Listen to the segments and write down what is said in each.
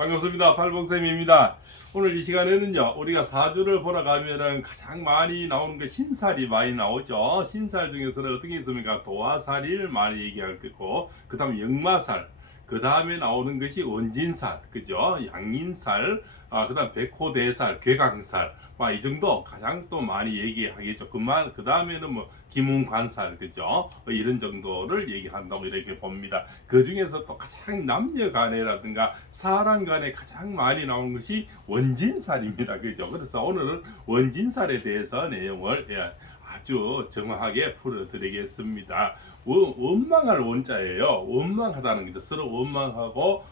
반갑습니다. 팔봉쌤입니다. 오늘 이 시간에는요, 우리가 사주를 보러 가면은 가장 많이 나오는 게 신살이 많이 나오죠. 신살 중에서는 어떤 게 있습니까? 도화살을 많이 얘기할 거고, 그 다음에 역마살, 그 다음에 나오는 것이 원진살, 그죠? 양인살, 그 다음 백호대살, 괴강살, 이 정도 가장 또 많이 얘기하겠죠. 그 다음에는 뭐 기문관살, 그죠? 이런 정도를 얘기한다고 이렇게 봅니다. 그 중에서 또 가장 남녀 간에라든가 사람 간에 가장 많이 나오는 것이 원진살입니다. 그죠? 그래서 오늘은 원진살에 대해서 내용을 아주 정확하게 풀어드리겠습니다. 원망할 원자예요. 원망하다는 거죠. 서로 원망하고,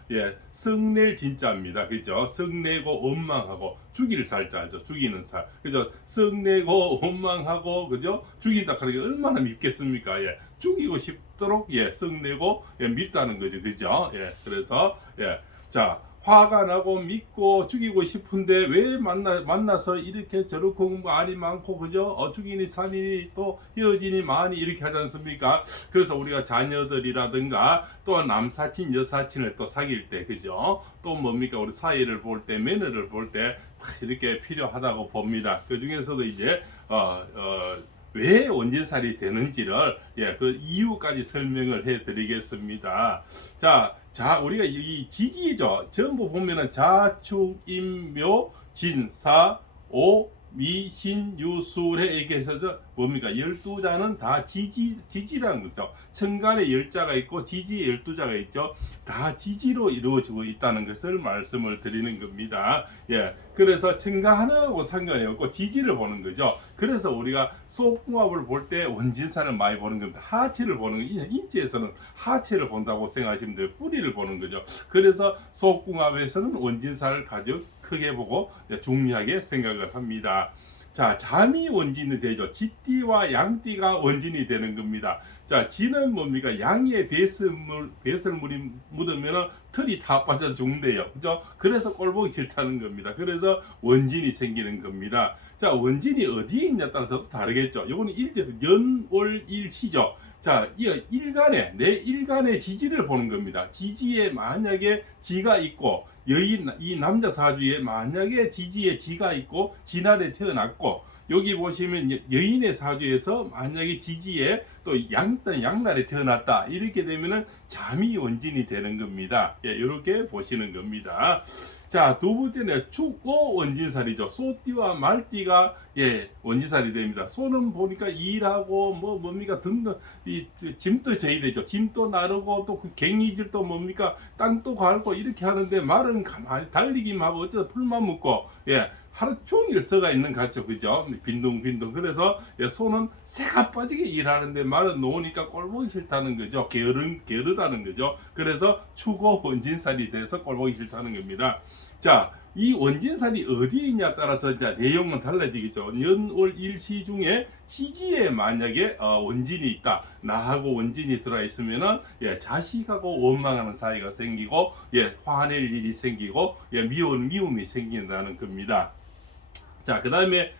성낼 진짜입니다. 그죠? 성내고 원망하고, 죽일 살자죠. 죽이는 살. 그죠? 성내고 원망하고, 그죠? 죽인다 하는 게 얼마나 밉겠습니까? 죽이고 싶도록, 성내고, 밉다는 거죠. 그죠? 그래서, 자, 화가 나고 믿고 죽이고 싶은데 왜 만나서 이렇게 저렇게 말이 많고, 그죠? 죽이니 산이니 또 헤어지니 많이 이렇게 하지 않습니까? 그래서 우리가 자녀들이라든가 또 남사친 여사친을 또 사귈 때, 그죠? 또 뭡니까? 우리 사이를 볼 때, 매너를 볼 때 이렇게 필요하다고 봅니다. 그 중에서도 이제 왜 원진살이 되는지를 그 이유까지 설명을 해드리겠습니다. 자, 우리가 이 지지죠. 전부 보면은 자축인묘 진사 오 미신유술에 얘기해서 뭡니까? 12자는 다 지지라는 거죠. 천간에 10자가 있고 지지에 12자가 있죠. 다 지지로 이루어지고 있다는 것을 말씀을 드리는 겁니다. 그래서 천간 하나하고 상관이 없고 지지를 보는 거죠. 그래서 우리가 소궁합을 볼 때 원진살을 많이 보는 겁니다. 하체를 보는 거죠. 인지에서는 하체를 본다고 생각하시면 돼요. 뿌리를 보는 거죠. 그래서 소궁합에서는 원진살을 가장 크게 보고 중요하게 생각을 합니다. 자, 잠이 원진이 되죠. 지띠와 양띠가 원진이 되는 겁니다. 자, 지는 뭡니까? 양의 배설물이 묻으면 털이 다 빠져 죽는데요. 그죠? 그래서 꼴보기 싫다는 겁니다. 그래서 원진이 생기는 겁니다. 자, 원진이 어디에 있냐에 따라서 또 다르겠죠. 요거는 연월일시죠. 자, 이 일간에, 내 일간의 지지를 보는 겁니다. 지지에 만약에 지가 있고, 이 남자 사주에 만약에 지지에 지가 있고, 진날에 태어났고, 여기 보시면 여인의 사주에서 만약에 지지에 또 양날에 태어났다. 이렇게 되면은 잠이 원진이 되는 겁니다. 이렇게 보시는 겁니다. 자, 두 번째는 축오 원진살이죠. 소띠와 말띠가 원진살이 됩니다. 소는 보니까 일하고 뭡니까 등등 이 짐도 져야 되죠. 짐도 나르고 또 그 갱이질도 뭡니까 땅도 갈고 이렇게 하는데 말은 가만히 달리기만 하고 어쩌다 풀만 묶고 하루 종일 써가 있는 같죠. 그죠? 빈둥빈둥. 그래서 소는 새가 빠지게 일하는데 말은 놓으니까 꼴보기 싫다는 거죠. 게으르다는 거죠. 그래서 축오 원진살이 돼서 꼴보기 싫다는 겁니다. 자, 이 원진살이 어디에 있냐에 따라서 이제 내용은 달라지겠죠. 연월일시 중에 지지에 만약에 원진이 있다. 나하고 원진이 들어와 있으면은 자식하고 원망하는 사이가 생기고 화낼 일이 생기고 미움이 생긴다는 겁니다. 자, 그 다음에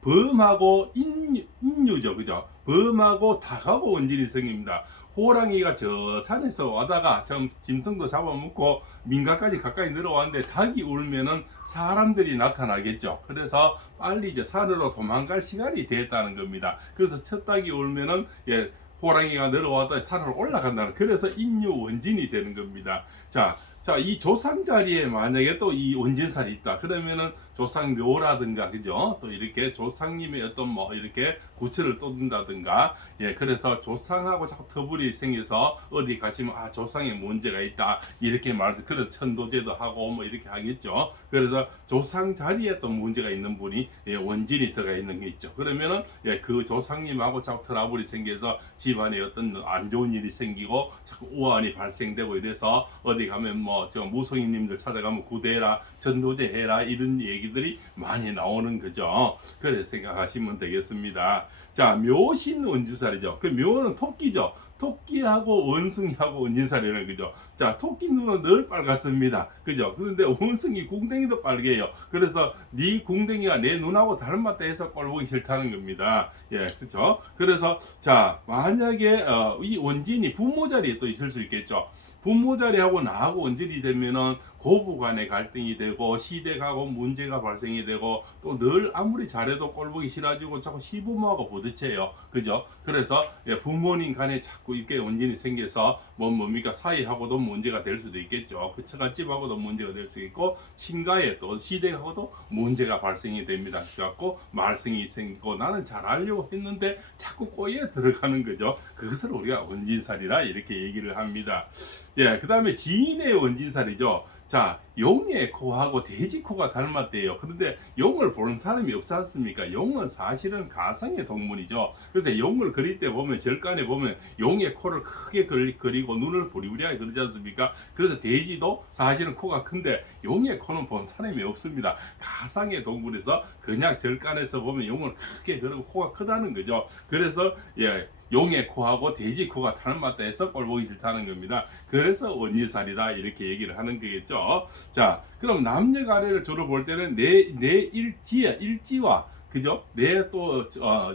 범하고 인유죠. 그죠? 범하고 닭하고 원진이 생깁니다. 호랑이가 저 산에서 와다가 짐승도 잡아먹고 민가까지 가까이 내려왔는데 닭이 울면은 사람들이 나타나겠죠. 그래서 빨리 이제 산으로 도망갈 시간이 됐다는 겁니다. 그래서 첫 닭이 울면은 호랑이가 내려왔다 산으로 올라간다는, 그래서 인유 원진이 되는 겁니다. 자, 이 조상 자리에 만약에 또 이 원진살이 있다. 그러면은 조상묘라든가, 그죠? 또 이렇게 조상님의 어떤 이렇게 구체를 뜯는다든가, 그래서 조상하고 자꾸 터불이 생겨서 어디 가시면 조상에 문제가 있다. 이렇게 말해서 그래서 천도제도 하고 이렇게 하겠죠. 그래서 조상 자리에 또 문제가 있는 분이 원진이 들어가 있는 게 있죠. 그러면은 그 조상님하고 자꾸 트러블이 생겨서 집안에 어떤 안 좋은 일이 생기고 자꾸 우환이 발생되고 이래서 어디 가면 저 무속인님들 찾아가면 구대해라, 전도제 해라 이런 얘기들이 많이 나오는 거죠. 그래 생각하시면 되겠습니다. 자, 묘신 원진살이죠. 그 묘는 토끼죠. 토끼하고 원숭이하고 원진살이라는 거죠. 자, 토끼 눈은 늘 빨갛습니다. 그죠? 그런데 원숭이 궁뎅이도 빨개요. 그래서 네 궁뎅이가 내 눈하고 닮았다 해서 꼴보기 싫다는 겁니다. 그렇죠? 그래서 자, 만약에 이 원진이 부모 자리에 또 있을 수 있겠죠. 부모 자리하고 나하고 원진이 되면은 고부간의 갈등이 되고 시댁하고 문제가 발생이 되고 또 늘 아무리 잘해도 꼴보기 싫어지고 자꾸 시부모하고 부딪혀요. 그죠? 그래서 부모님 간에 자꾸 이렇게 원진이 생겨서 뭡니까 사이하고도 문제가 될 수도 있겠죠. 그 처갓집하고도 문제가 될 수 있고 친가에 또 시댁하고도 문제가 발생이 됩니다. 그래갖고 말썽이 생기고 나는 잘하려고 했는데 자꾸 꼬이에 들어가는 거죠. 그것을 우리가 원진살이라 이렇게 얘기를 합니다. 그 다음에 지인의 원진살이죠. 자, 용의 코하고 돼지 코가 닮았대요. 그런데 용을 보는 사람이 없지 않습니까? 용은 사실은 가상의 동물이죠. 그래서 용을 그릴 때 보면 절간에 보면 용의 코를 크게 그리고 눈을 부리부리하게 그리지 않습니까? 그래서 돼지도 사실은 코가 큰데 용의 코는 본 사람이 없습니다. 가상의 동물에서 그냥 절간에서 보면 용을 크게 그리고 코가 크다는 거죠. 그래서 용의 코하고 돼지 코가 닮았다 해서 꼴보기 싫다는 겁니다. 그래서 원진살이다 이렇게 얘기를 하는 거겠죠. 자, 그럼 남녀 간의를 주로 볼 때는 내 일지와 그죠? 내 또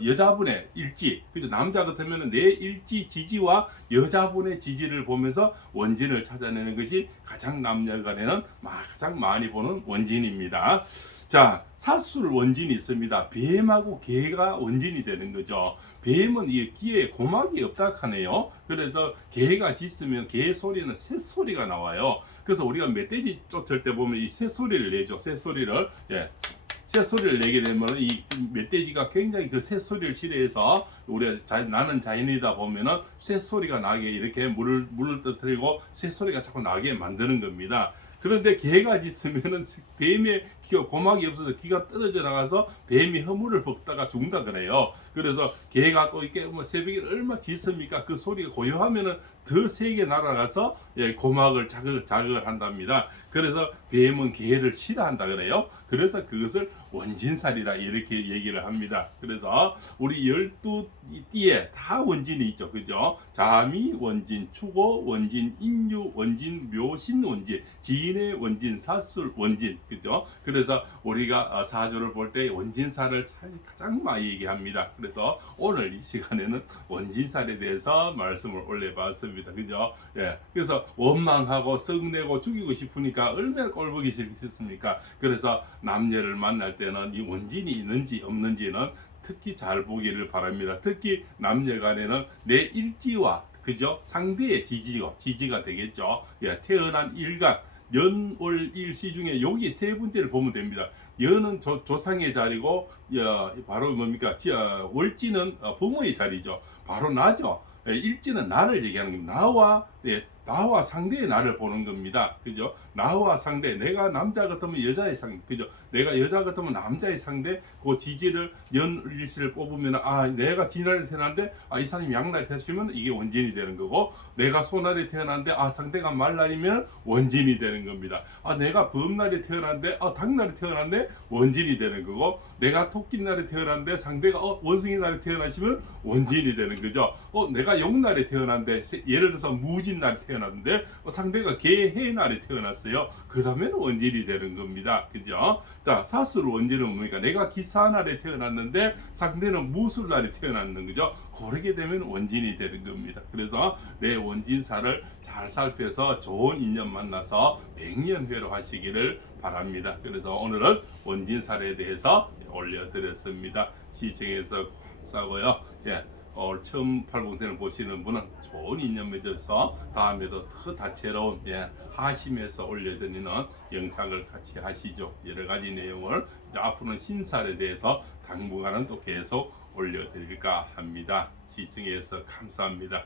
여자분의 일지, 그죠? 남자 같으면 내 일지 지지와 여자분의 지지를 보면서 원진을 찾아내는 것이 가장 남녀 간에는 가장 많이 보는 원진입니다. 자, 사술 원진이 있습니다. 뱀하고 개가 원진이 되는 거죠. 뱀은 이 귀에 고막이 없다 하네요. 그래서 개가 짖으면 개 소리는 새 소리가 나와요. 그래서 우리가 멧돼지 쫓을 때 보면 이 새 소리를 내죠. 새 소리를 새 소리를 내게 되면 이 멧돼지가 굉장히 그 새 소리를 싫어해서 우리가 나는 자연이다 보면은 새 소리가 나게 이렇게 물을 떠뜨리고 새 소리가 자꾸 나게 만드는 겁니다. 그런데 개가 짖으면은 뱀의 귀가 고막이 없어서 귀가 떨어져 나가서 뱀이 허물을 먹다가 죽는다 그래요. 그래서 개가 또 이렇게 새벽에 얼마 짖습니까? 그 소리가 고요하면은 더 세게 날아가서 고막을 자극을 한답니다. 그래서 뱀은 개를 싫어한다 그래요. 그래서 그것을 원진살이라 이렇게 얘기를 합니다. 그래서 우리 12띠에 다 원진이 있죠. 그죠? 자미 원진, 추고 원진, 인유 원진, 묘신 원진, 지인의 원진, 사술 원진. 그죠? 그래서 우리가 사주를 볼 때 원진살을 가장 많이 얘기합니다. 그래서 오늘 이 시간에는 원진살에 대해서 말씀을 올려봤습니다. 그죠? 그래서 원망하고 썩내고 죽이고 싶으니까 얼마나 꼴보기 싫습니까? 그래서 남녀를 만날 때는 이 원진이 있는지 없는지는 특히 잘 보기를 바랍니다. 특히 남녀 간에는 내 일지와 그죠? 상대의 지지가 되겠죠. 태어난 일간 연월 일시 중에 여기 세 번째를 보면 됩니다. 연은 조상의 자리고 바로 뭡니까? 월지는 부모의 자리죠. 바로 나죠. 일지는 나를 얘기하는 겁니다. 나와 상대의 나를 보는 겁니다. 그죠? 나와 상대, 내가 남자 같으면 여자의 상대, 그죠? 내가 여자 같으면 남자의 상대, 그 지지를 연일시를 뽑으면 내가 진날에 태어났는데 이 사람이 양날에 태어나면 이게 원진이 되는 거고, 내가 소날에 태어났는데 상대가 말날이면 원진이 되는 겁니다. 내가 범날에 태어났는데 닭날에 태어났는데 원진이 되는 거고, 내가 토끼날에 태어났는데 상대가 원숭이 날에 태어나시면 원진이 되는 거죠. 내가 용날에 태어났는데 예를 들어서 무진날에 태어났는데 상대가 개해날에 태어났어요. 그러면 원진이 되는 겁니다. 그죠? 자, 사술 원진은 뭡니까? 내가 기사날에 태어났는데 상대는 무술날에 태어났는 거죠. 그렇게 되면 원진이 되는 겁니다. 그래서 내 원진사를 잘 살펴서 좋은 인연 만나서 백년회로 하시기를 바랍니다. 그래서 오늘은 원진살에 대해서 올려드렸습니다. 시청해서 감사하고요. 처음 팔공생을 보시는 분은 좋은 인연 맺어서 다음에도 더 다채로운 하심에서 올려드리는 영상을 같이 하시죠. 여러 가지 내용을 앞으로는 신살에 대해서 당분간은 또 계속 올려드릴까 합니다. 시청해서 감사합니다.